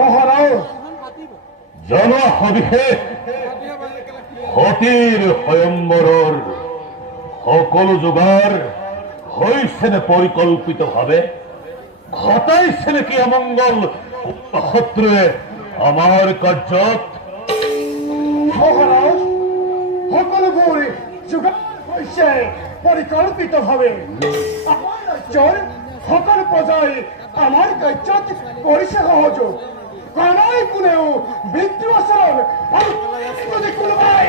মহারাজ জানা হবে হতির হয়ম্বরর সকল জোগাড় হয়েছে পরিকল্পিত ভাবে ঘটাইছে কি অমঙ্গল শত্রুয়ে আমার কার্যত মহারাজ সকলবোৰ জোগাড় হয়েছে পরিকল্পিত ভাবে আমার রাজ্যৰ সকল প্রজাই আমার কার্যত করেছে সহযোগ কানাই কোনেও মৃত্যু আচরণ আর যদি কোনোবাই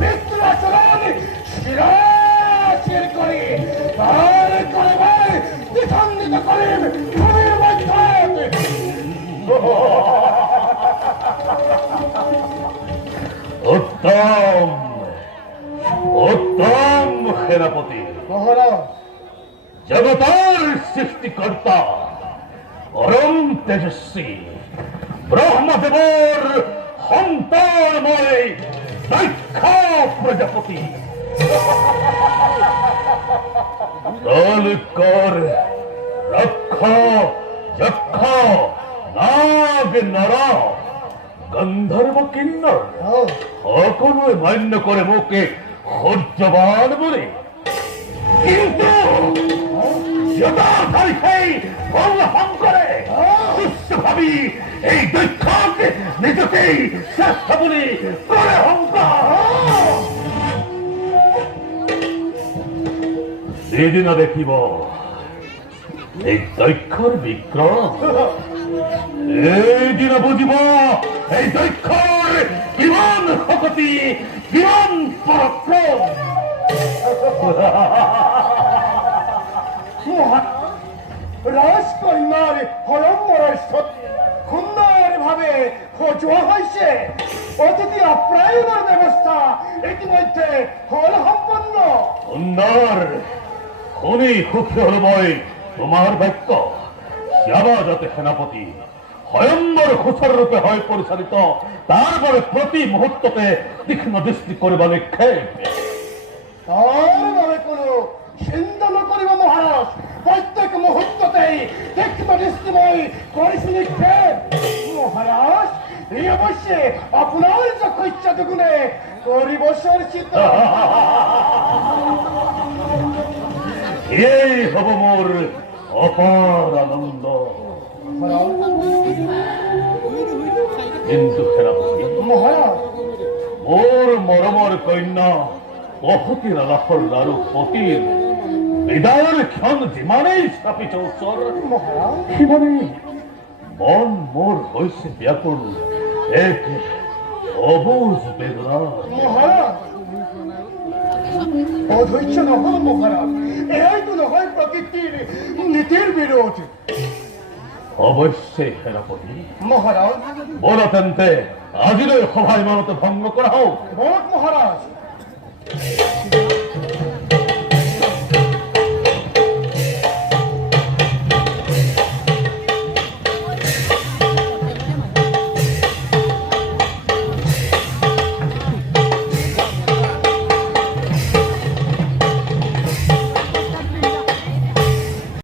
মৃত্যু আচরণ শিরাশির করে তার করবার দ্বিখণ্ডিত করেন ভূমির মধ্যে উত্তম উত্তম সেনাপতি মহারাজ জগতার সৃষ্টিকর্তা পরম তেজস্বী ব্রহ্মদেবর সন্তানময় দক্ষ প্রজাপতি দলকর রক্ষ যক্ষ নাগ নর গন্ধর্ব কিন্নর সকলে মান্য করে মুখে সহ্যবান বলে কিন্তু ভাবি এই দক্ষকে নিজকেই শ্রেষ্ঠ বলে করে অহংকার সেদিন দেখিব এই দক্ষর বিক্রম এইদিন বুঝিব এই দক্ষর কিমান শক্তি কিমান পরাক্রম রাজকন্যার হয়ম্বরের সুন্দর ভাবে সজোয়া হয়েছে অতিথি আপ্যায়নের ব্যবস্থা ইতিমধ্যে হল সম্পন্ন সুন্দর খুনি সুখী হল মই তোমার বাক্য শ্যামা যাতে সেনাপতি হয়ম্বর সুচার রূপে হয় পরিচালিত তারপরে প্রতি মুহূর্ততে তীক্ষ্ণ দৃষ্টি করবা নিক্ষেপ তার এই দেখতে দৃষ্টিময় করেছেন মহারাজ এই অবশ্যে আপনার যখন ইচ্ছা দুগুণে পরিবর্ষণ চিত্ত এই হব মোর অপার আনন্দ। কিন্তু সেনাপতি, মহারাজ মোর মরমর কন্যা বহুতির আলাফর দারু পতির বিদায়ের ক্ষণ যিমানেই স্থাপিত উৎসর মহারাজ সিমানে মন মোর হয়েছে ব্যাকুল এক অবুজ বেদনা। মহারাজ অধৈর্য নহল মহারাজ এইটো নহয় প্রকৃতির নীতির বিরোধ অবশ্যই সেনাপতি, মহারাজ বলতেন্তে আজির সভায় মানতে ভঙ্গ করা হোক। ভোট মহারাজ